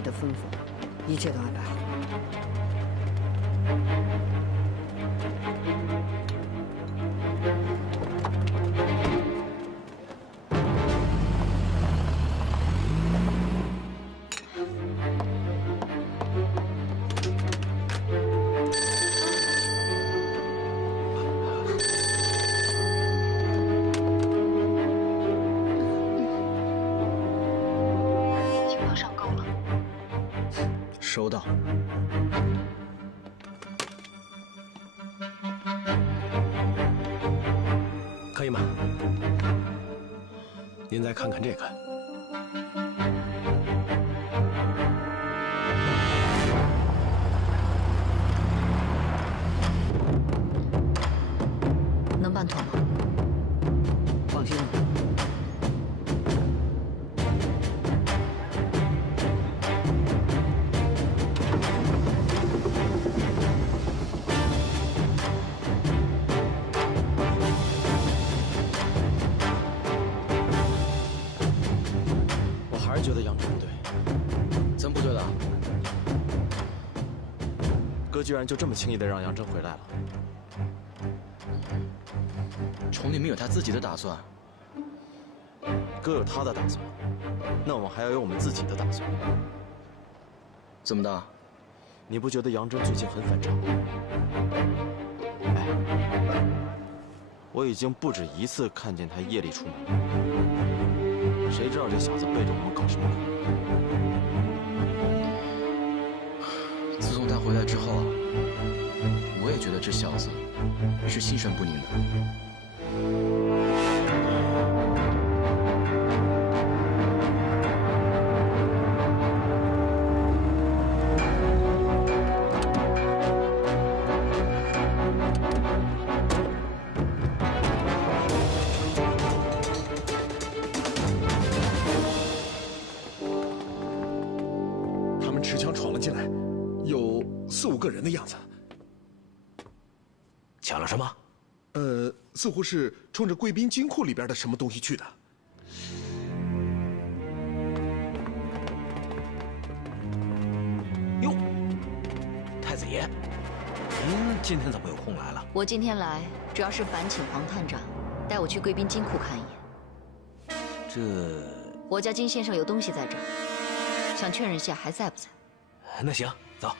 你的吩咐，一切都安排好。收到。可以吗？您再看看这个。能办妥吗？放心。 还是觉得杨正不对，怎么不对了？哥居然就这么轻易的让杨正回来了。崇礼明有他自己的打算，哥有他的打算，那我们还要有我们自己的打算。怎么的？你不觉得杨真最近很反常吗？哎，我已经不止一次看见他夜里出门。 谁知道这小子背着我们搞什么鬼？自从他回来之后啊，我也觉得这小子是心神不宁的。持枪闯了进来，有4、5个人的样子。抢了什么？似乎是冲着贵宾金库里边的什么东西去的。哟，太子爷，您今天怎么有空来了？我今天来主要是烦请黄探长带我去贵宾金库看一眼。这……我家金先生有东西在这儿，想确认一下还在不在。 那行，走。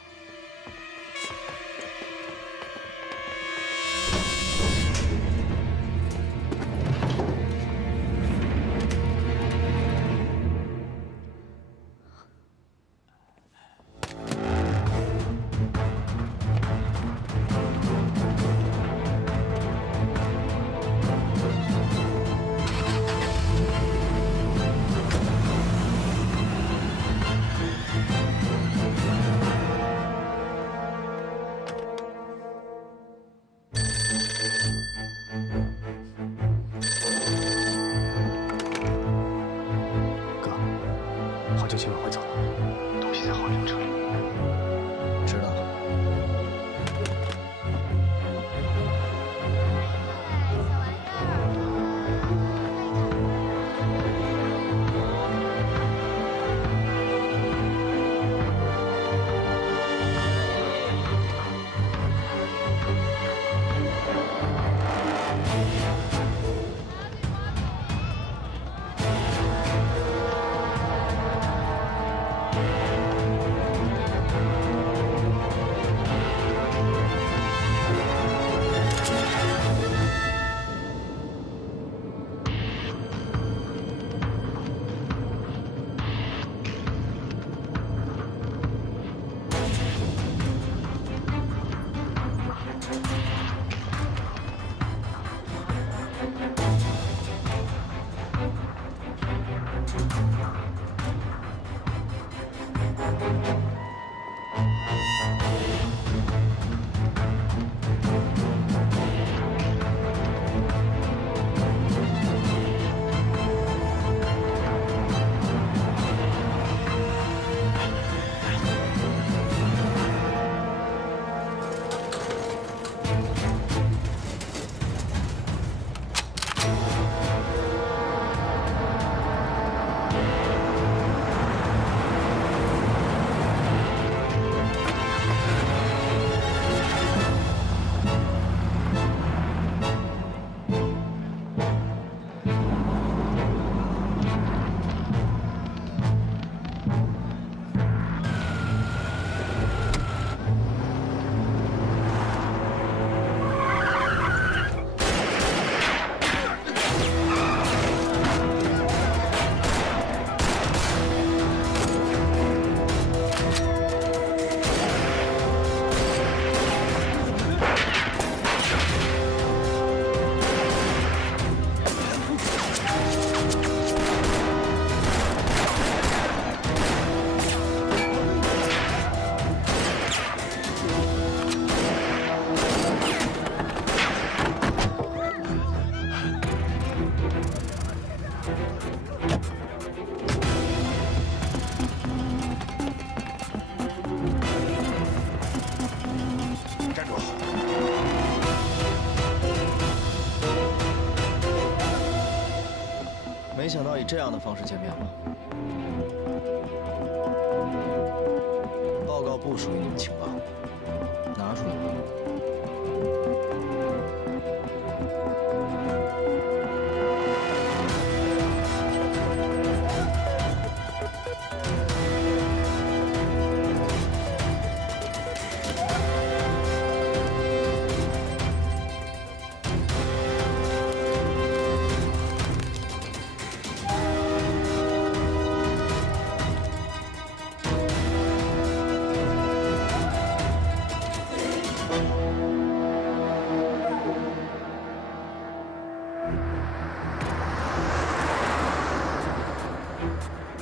就先往回走了，东西在后面车里。知道。站住！没想到以这样的方式见面了。报告不属于你们情报，拿出来吧。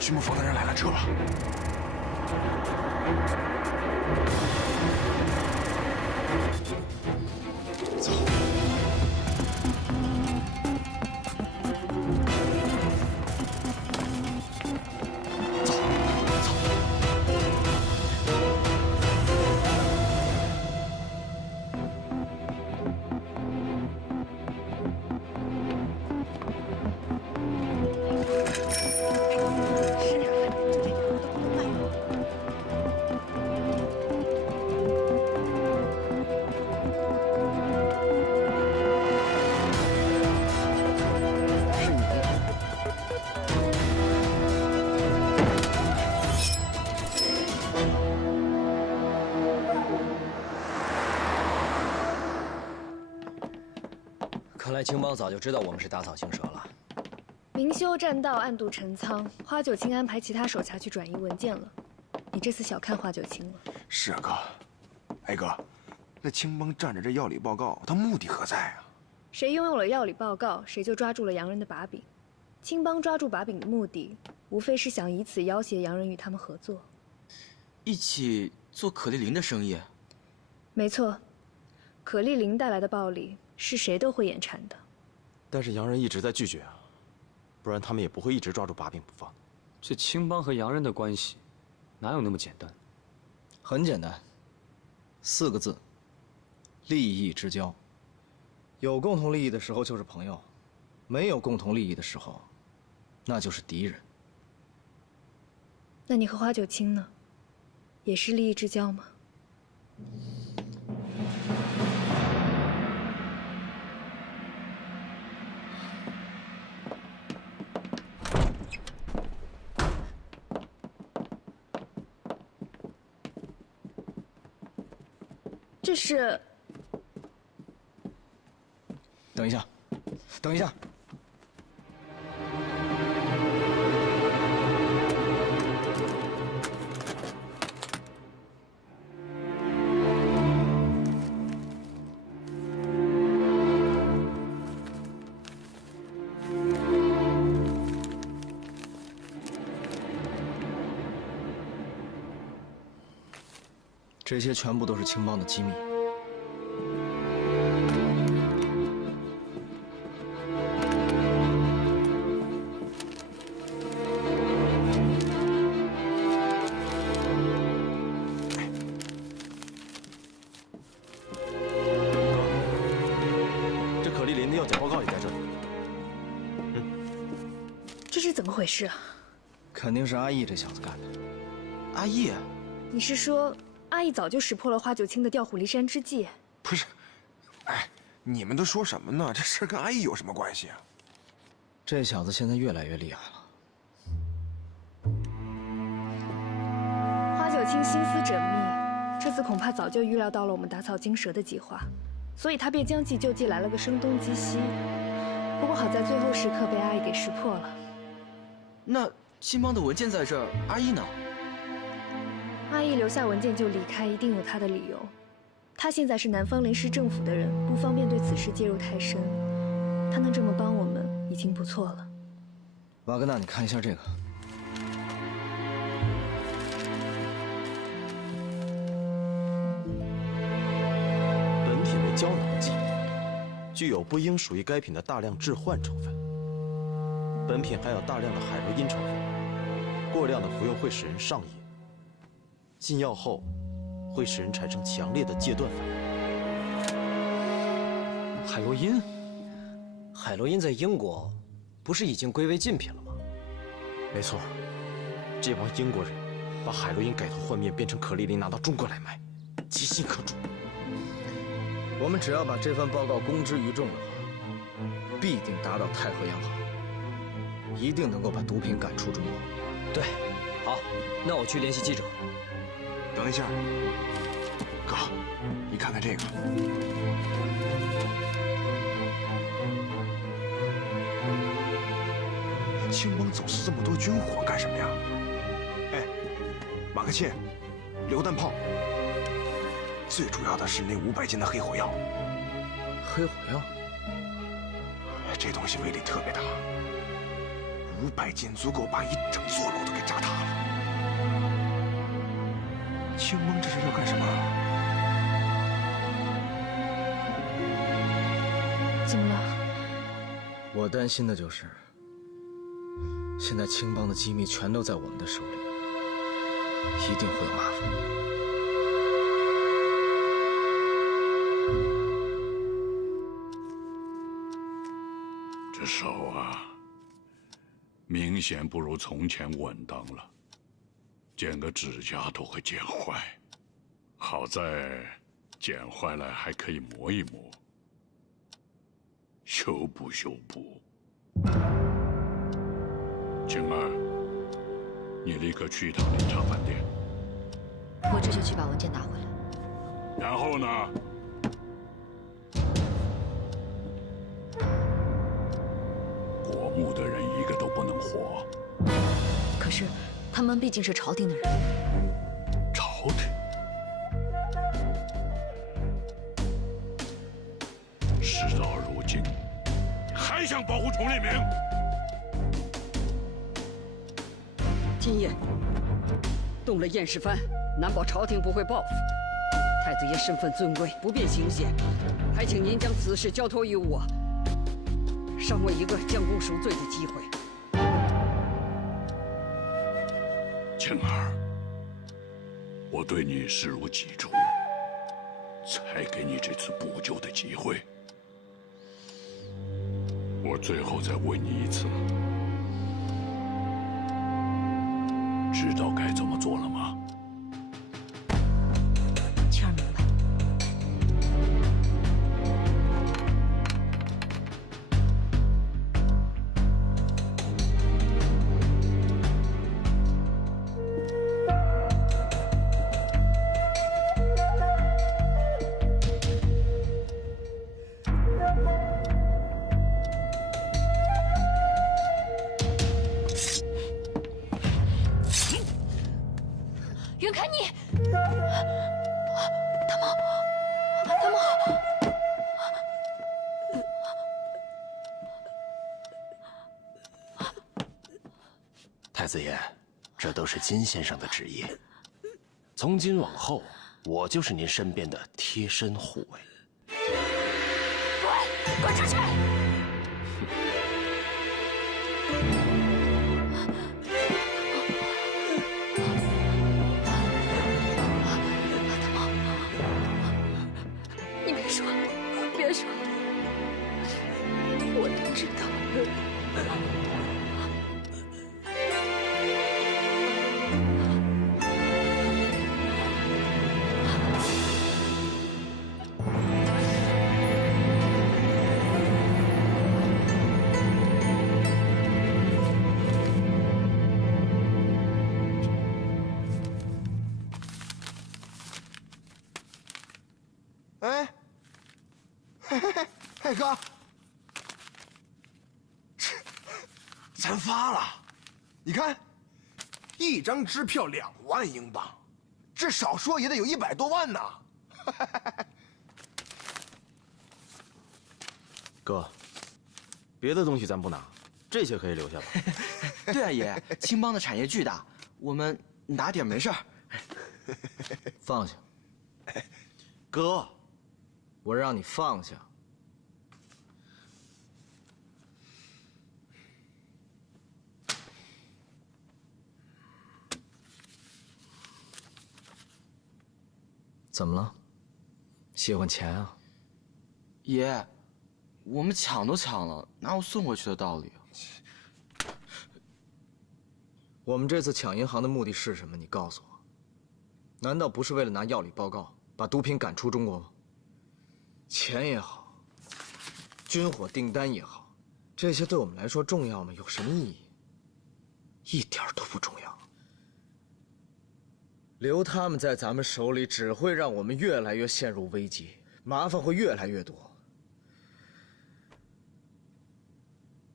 徐木峰的人来了，撤吧。走。走，走。看来青帮早就知道我们是打草惊蛇了。明修栈道，暗度陈仓，花九卿安排其他手下去转移文件了。你这次小看花九卿了。是啊，哥。哎哥，那青帮占着这药理报告，他目的何在啊？谁拥有了药理报告，谁就抓住了洋人的把柄。青帮抓住把柄的目的，无非是想以此要挟洋人与他们合作，一起做可丽琳的生意。没错，可丽琳带来的暴利是谁都会眼馋的。但是洋人一直在拒绝啊，不然他们也不会一直抓住把柄不放。这青帮和洋人的关系，哪有那么简单？很简单，4个字：利益之交。有共同利益的时候就是朋友，没有共同利益的时候，那就是敌人。那你和花九卿呢？也是利益之交吗？这是……等一下，等一下。这些全部都是青帮的机密。这可丽琳的药检报告也在这里。这是怎么回事啊？肯定是阿义这小子干的。阿义？你是说阿义早就识破了花九卿的调虎离山之计？不是，哎，你们都说什么呢？这事跟阿义有什么关系啊？这小子现在越来越厉害了。花九卿心思缜密，这次恐怕早就预料到了我们打草惊蛇的计划，所以他便将计就计，来了个声东击西。不过好在最后时刻被阿义给识破了。那青帮的文件在这儿，阿义呢？阿义留下文件就离开，一定有他的理由。他现在是南方临时政府的人，不方便对此事介入太深。他能这么帮我们，已经不错了。瓦格纳，你看一下这个。本品为胶囊剂，具有不应属于该品的大量致幻成分。本品含有大量的海洛因成分，过量的服用会使人上瘾，禁药后会使人产生强烈的戒断反应。海洛因，海洛因在英国不是已经归为禁品了吗？没错，这帮英国人把海洛因改头换面，变成可丽琳拿到中国来卖，其心可诛。我们只要把这份报告公之于众的话，必定打倒太和洋行，一定能够把毒品赶出中国。对，好，那我去联系记者。等一下，哥，你看看这个。青帮走私这么多军火干什么呀？哎，马克沁，榴弹炮，最主要的是那500斤的黑火药。黑火药，这东西威力特别大，500斤足够把一整座楼都给炸塌了。青帮这是要干什么？怎么了？我担心的就是，现在青帮的机密全都在我们的手里，一定会有麻烦。这手啊，明显不如从前稳当了，剪个指甲都会剪坏。好在剪坏了还可以磨一磨，修补修补。晴儿，你立刻去一趟林茶饭店。我这就去把文件拿回来。然后呢？国墓的人一个都不能活。可是，他们毕竟是朝廷的人。朝廷？事到如今，还想保护崇立明？今夜动了燕世蕃，难保朝廷不会报复。太子爷身份尊贵，不便行险，还请您将此事交托于我，尚未一个将功赎罪的机会。晴儿，我对你视如己出，才给你这次补救的机会。我最后再问你一次，知道该怎么做了吗？晴儿明白。袁凯你，大毛，大毛，太子爷，这都是金先生的旨意。从今往后，我就是您身边的贴身护卫。滚出去！你别说，别说，我都知道。哎，嘿哥，咱发了，你看，一张支票2万英镑，这少说也得有100多万呢。哥，别的东西咱不拿，这些可以留下吧？对啊，爷，青帮的产业巨大，我们拿点没事儿。放下，哥，我让你放下。怎么了？喜欢钱啊？爷，我们抢都抢了，哪有送回去的道理啊？我们这次抢银行的目的是什么？你告诉我，难道不是为了拿药理报告把毒品赶出中国吗？钱也好，军火订单也好，这些对我们来说重要吗？有什么意义？一点都不重要。留他们在咱们手里，只会让我们越来越陷入危机，麻烦会越来越多。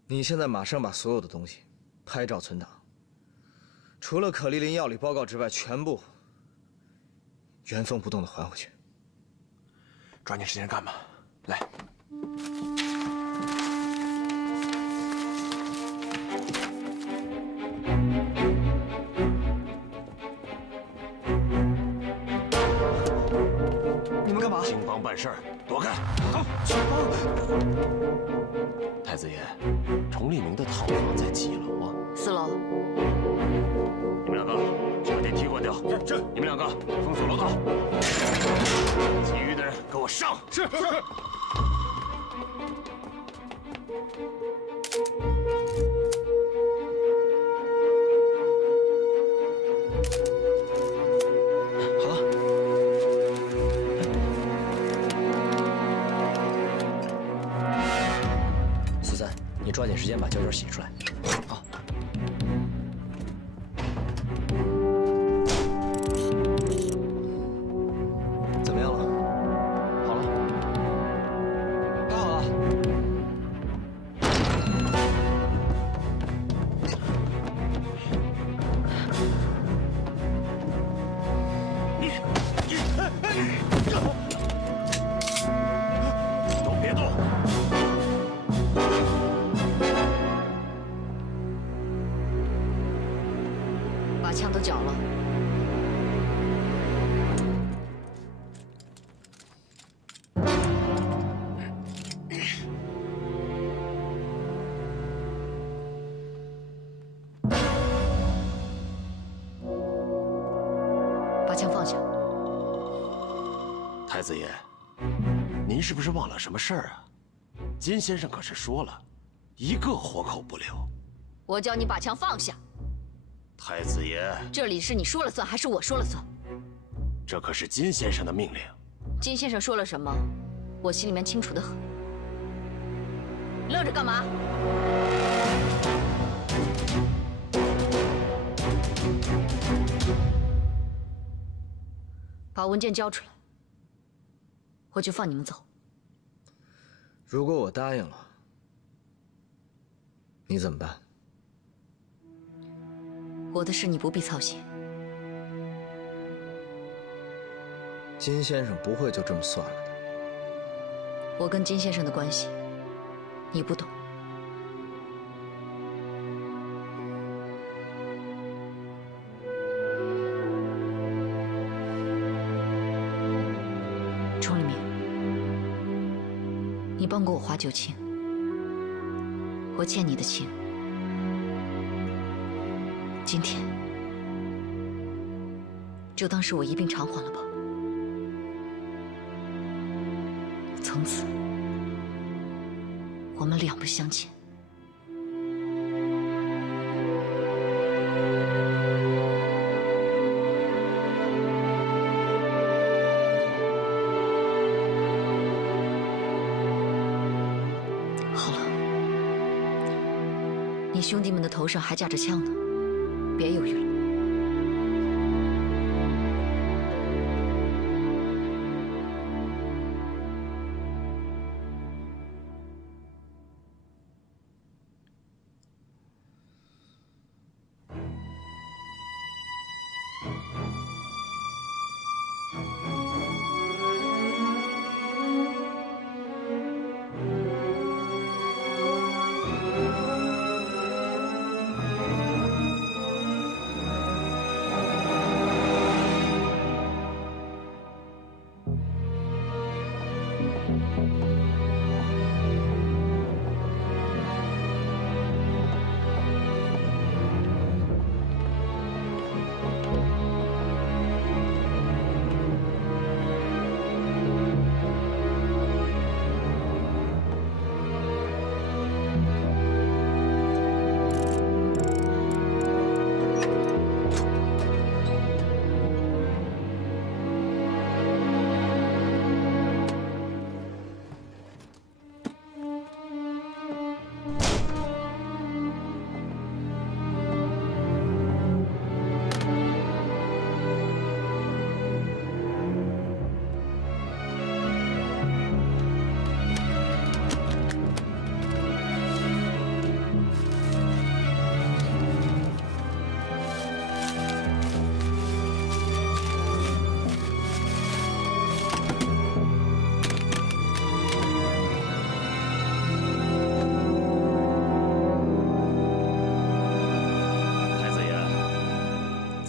你现在马上把所有的东西，拍照存档，除了可丽琳药理报告之外，全部原封不动的还回去。抓紧时间干吧，来。你们干嘛？青帮办事儿，躲开！走，青帮。太子爷，崇利明的套房在几楼啊？4楼。你们两个去把电梯关掉。是。你们两个封锁楼道。其余的人给我上。是。抓紧时间把胶卷洗出来。好。怎么样了？好了。拍好了。都别动！把枪都缴了。把枪放下。太子爷，您是不是忘了什么事儿啊？金先生可是说了，一个活口不留。我叫你把枪放下。太子爷，这里是你说了算还是我说了算？这可是金先生的命令。金先生说了什么，我心里面清楚得很。愣着干嘛？把文件交出来，我就放你们走。如果我答应了，你怎么办？我的事你不必操心。金先生不会就这么算了的。我跟金先生的关系，你不懂。崇利明，你帮过我花旧情，我欠你的情。今天就当是我一并偿还了吧。从此，我们两不相欠。好了，你兄弟们的头上还架着枪呢。别犹豫了。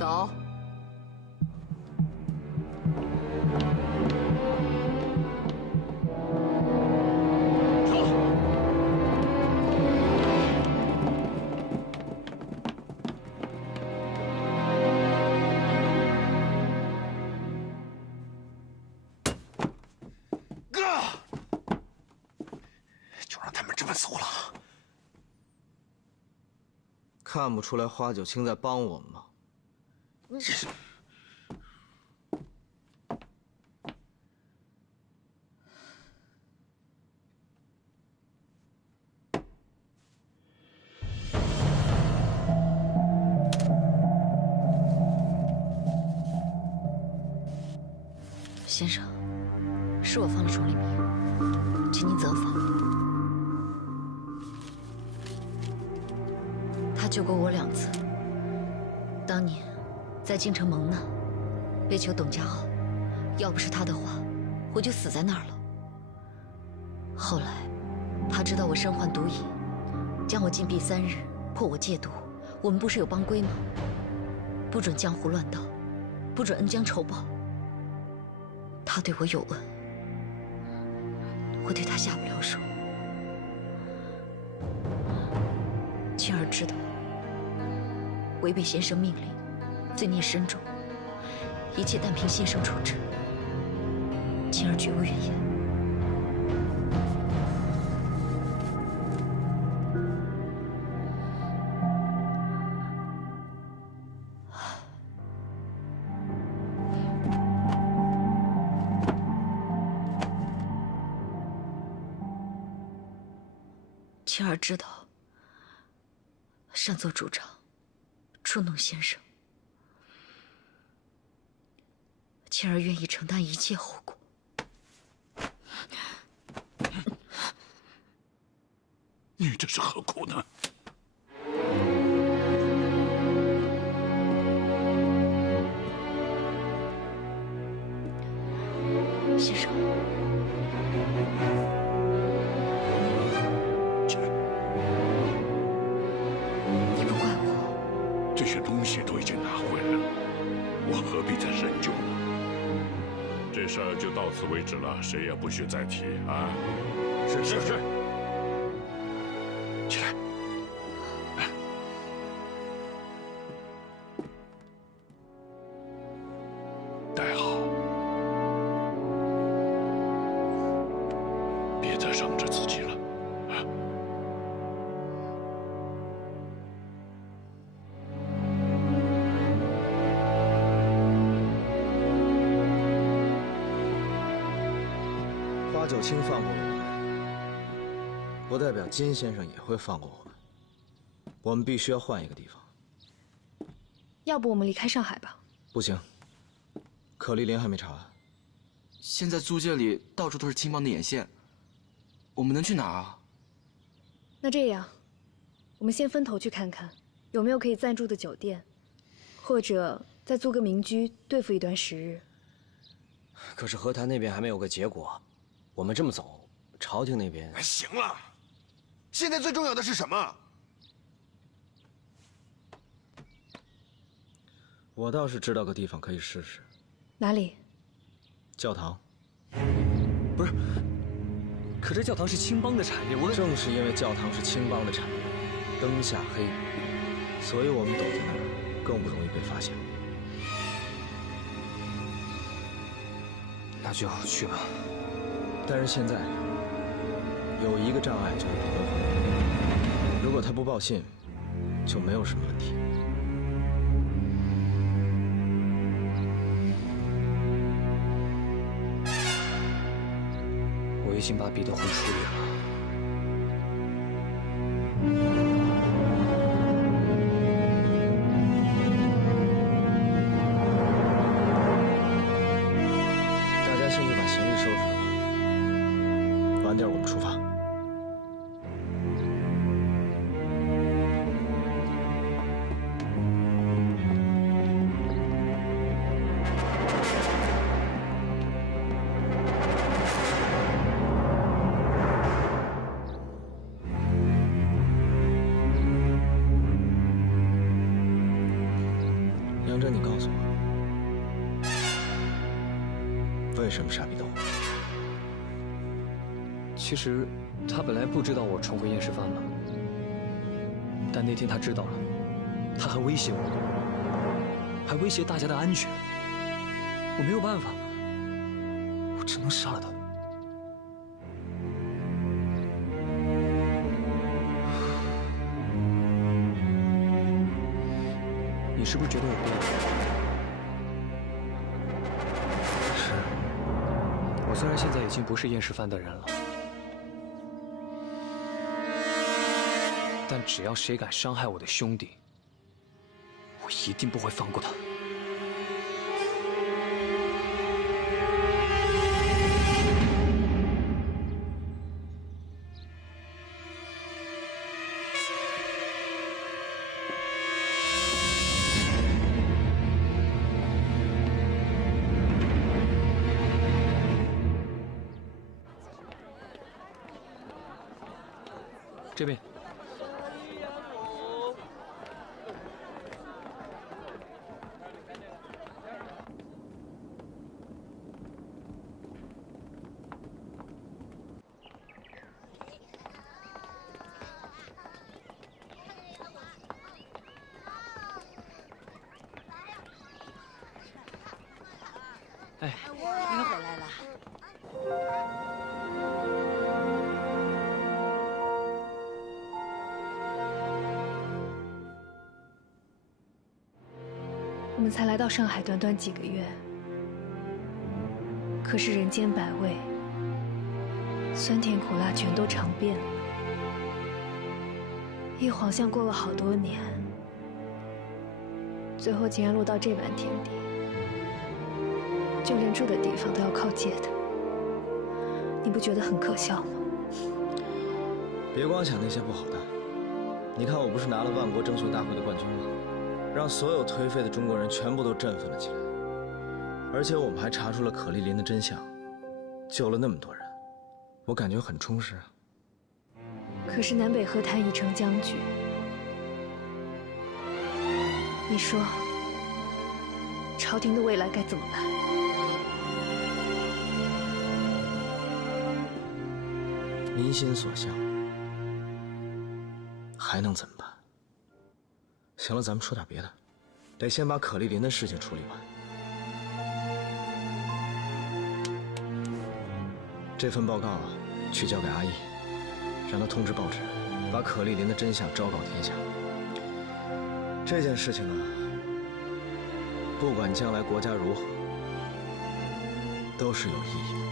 走。看不出来花九卿在帮我们吗？这是。先生，是我放了钟离明，请您责罚。他救过我2次。当年在京城蒙难，被囚董家傲，要不是他的话，我就死在那儿了。后来，他知道我身患毒瘾，将我禁闭3日，迫我戒毒。我们不是有帮规吗？不准江湖乱盗，不准恩将仇报。他对我有恩，我对他下不了手。青儿知道，违背先生命令，罪孽深重，一切但凭先生处置。青儿绝无怨言。青儿知道，擅作主张，触怒先生。青儿愿意承担一切后果。你这是何苦呢？先生。这些东西都已经拿回来了，我何必再深究呢？这事儿就到此为止了，谁也不许再提啊！是。起来。戴好，别再伤着自己了。花九卿放过我们，不代表金先生也会放过我们。我们必须要换一个地方。要不我们离开上海吧？不行，可丽莲还没查完。现在租界里到处都是青帮的眼线，我们能去哪儿啊？那这样，我们先分头去看看，有没有可以暂住的酒店，或者再租个民居对付一段时日。可是和谈那边还没有个结果。我们这么走，朝廷那边……行了，现在最重要的是什么？我倒是知道个地方可以试试。哪里？教堂。不是，可这教堂是青帮的产业，正是因为教堂是青帮的产业，灯下黑，所以我们躲在那儿更不容易被发现。那就去吧。但是现在有一个障碍，就是彼得回。如果他不报信，就没有什么问题。我已经把彼得回处理了。大家先去把行李收拾了。晚点我们出发。杨真，你告诉我，为什么杀彼得红？其实，他本来不知道我重回燕石藩了，但那天他知道了，他还威胁我，还威胁大家的安全。我没有办法，我只能杀了他。你是不是觉得我变了？是，我虽然现在已经不是燕石藩的人了，但只要谁敢伤害我的兄弟，我一定不会放过他。这边。哎，你回来了。我们才来到上海短短几个月，可是人间百味，酸甜苦辣全都尝遍了。一晃像过了好多年，最后竟然落到这般田地，就连住的地方都要靠借的，你不觉得很可笑吗？别光想那些不好的，你看我不是拿了万国征秀大会的冠军吗？让所有颓废的中国人全部都振奋了起来，而且我们还查出了可丽琳的真相，救了那么多人，我感觉很充实啊。可是南北和谈已成僵局，你说，朝廷的未来该怎么办？民心所向，还能怎么办？行了，咱们说点别的，得先把可丽琳的事情处理完。这份报告啊，去交给阿义，让他通知报纸，把可丽琳的真相昭告天下。这件事情啊，不管将来国家如何，都是有意义的。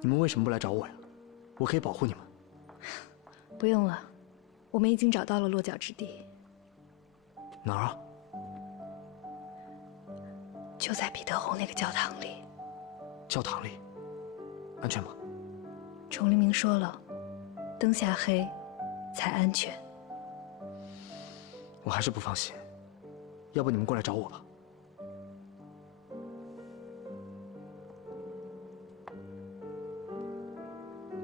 你们为什么不来找我呀？我可以保护你们。不用了，我们已经找到了落脚之地。哪儿啊？就在彼得红那个教堂里。教堂里，安全吗？崇黎明说了，灯下黑，才安全。我还是不放心，要不你们过来找我吧。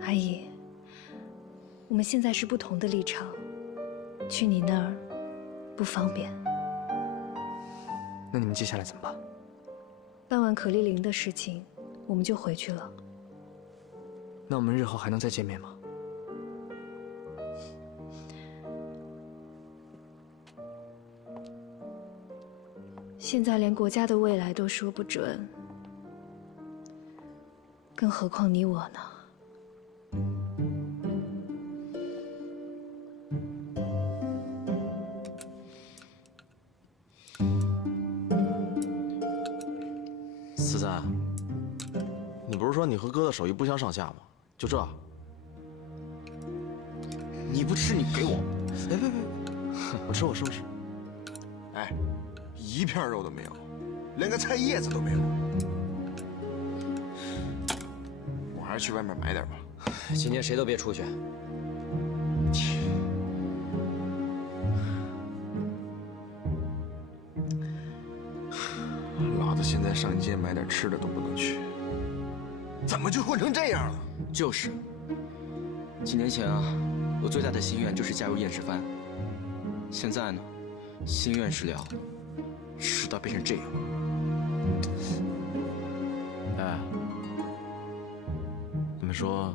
阿姨，我们现在是不同的立场，去你那儿不方便。那你们接下来怎么办？办完可丽琳的事情，我们就回去了。那我们日后还能再见面吗？现在连国家的未来都说不准，更何况你我呢？不是说你和哥的手艺不相上下吗？就这？你不吃，你给我。别，我吃。哎，一片肉都没有，连个菜叶子都没有。我还是去外面买点吧。今天谁都别出去。老子现在上街买点吃的都不能去，怎么就混成这样了？就是。几年前啊，我最大的心愿就是加入燕世藩。现在呢，心愿是了，事到变成这样。哎，你们说，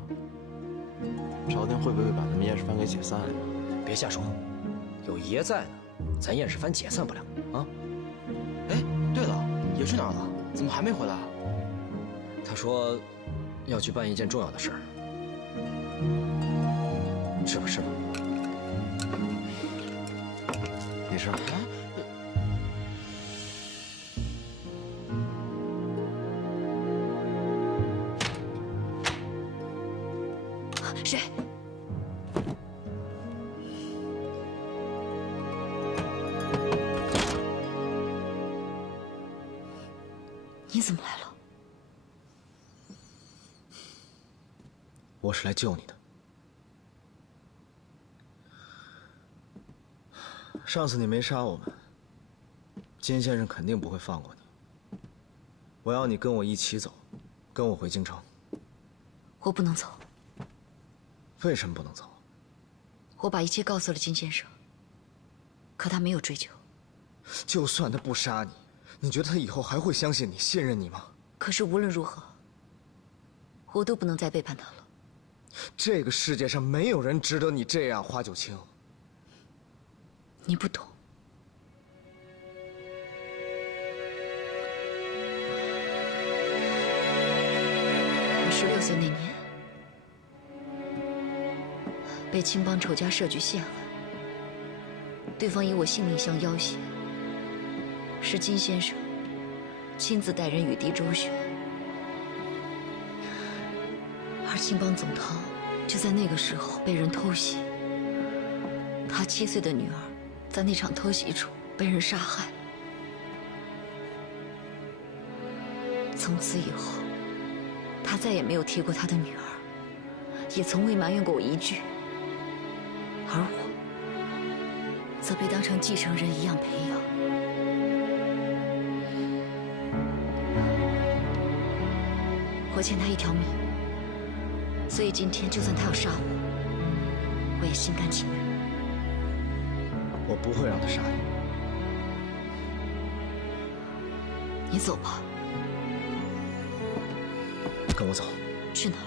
朝廷会不会把咱们燕世藩给解散了呀？别瞎说，有爷在呢，咱燕世藩解散不了啊。哎，对了，爷去哪儿了？怎么还没回来？他说，要去办一件重要的事儿。吃吧。你吃。谁？你怎么来了？我是来救你的。上次你没杀我们，金先生肯定不会放过你。我要你跟我一起走，跟我回京城。我不能走。为什么不能走？我把一切告诉了金先生，可他没有追究。就算他不杀你，你觉得他以后还会相信你、信任你吗？可是无论如何，我都不能再背叛他了。这个世界上没有人值得你这样，花九卿。你不懂。我16岁那年，被青帮仇家设局陷害，对方以我性命相要挟，是金先生亲自带人与敌周旋，而青帮总堂就在那个时候被人偷袭，他7岁的女儿在那场偷袭中被人杀害。从此以后，他再也没有提过他的女儿，也从未埋怨过我一句。而我，则被当成继承人一样培养。我欠他一条命，所以今天就算他要杀我，我也心甘情愿。我不会让他杀你。你走吧。跟我走。去哪儿？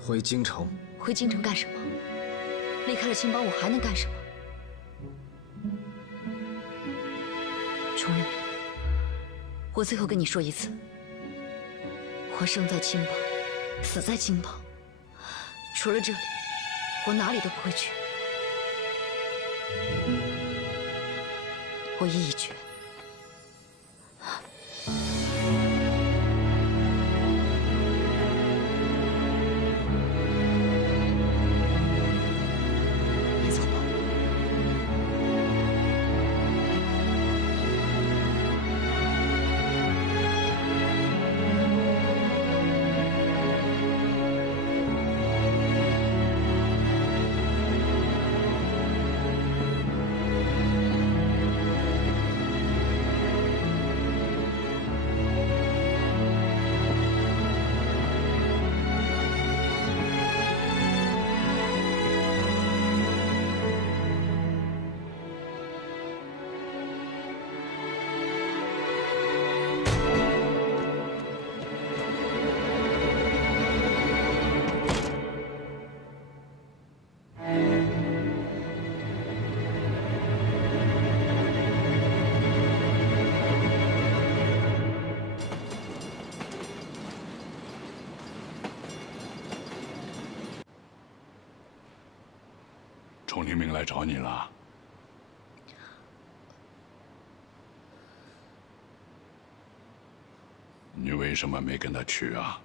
回京城。回京城干什么？离开了青帮，我还能干什么？崇仁明，我最后跟你说一次，我生在青帮，死在青帮，除了这里，我哪里都不会去。我意已决。崇宁明来找你了。你为什么没跟他去啊？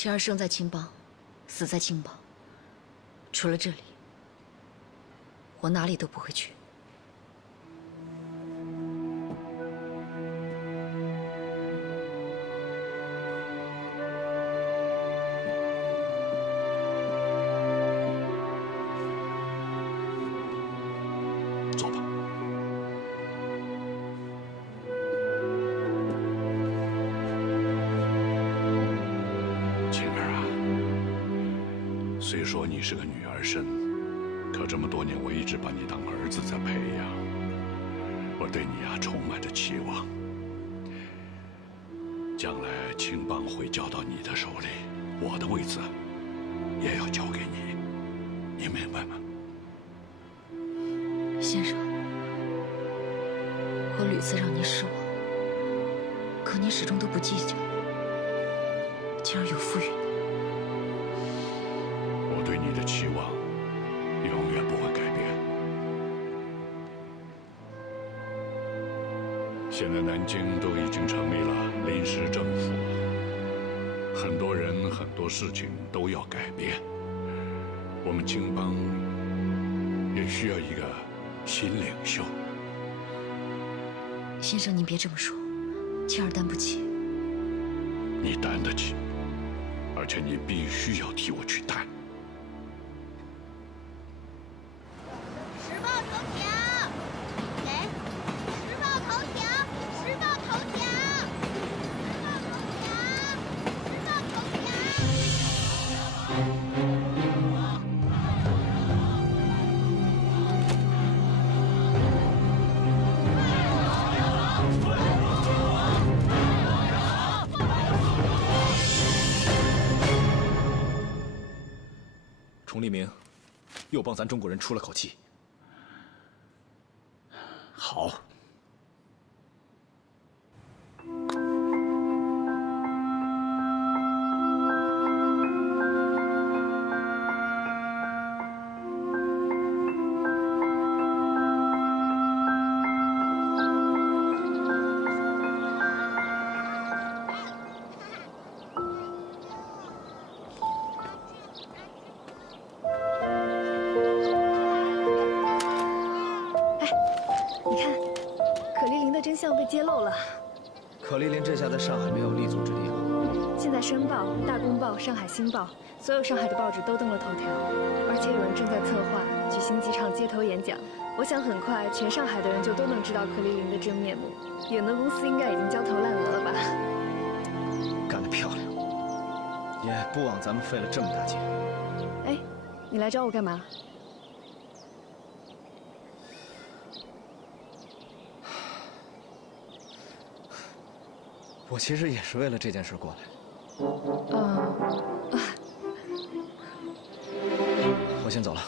晴儿生在青帮，死在青帮。除了这里，我哪里都不会去。坐吧。晴儿啊，虽说你是个女儿身，可这么多年我一直把你当儿子在培养，我对你啊充满着期望。将来青帮会交到你的手里，我的位子也要交给你，你明白吗？先生，我屡次让您失望，可您始终都不计较。晴儿有负于你。我对你的期望永远不会改变。现在南京都已经成立了临时政府，很多人很多事情都要改变，我们青帮也需要一个新领袖。先生，您别这么说，晴儿担不起。你担得起，而且你必须要替我去担。时报头条，谁？时报头条，时报头条，时报头条，时报头崇利明又帮咱中国人出了口气。好。被揭露了。可丽琳这下在上海没有立足之地了。现在《申报》《大公报》《上海新报》所有上海的报纸都登了头条，而且有人正在策划举行几场街头演讲。我想很快全上海的人就都能知道可丽琳的真面目。远的公司应该已经焦头烂额了吧？干得漂亮，也不枉咱们费了这么大劲。哎，你来找我干嘛？我其实也是为了这件事过来。我先走了。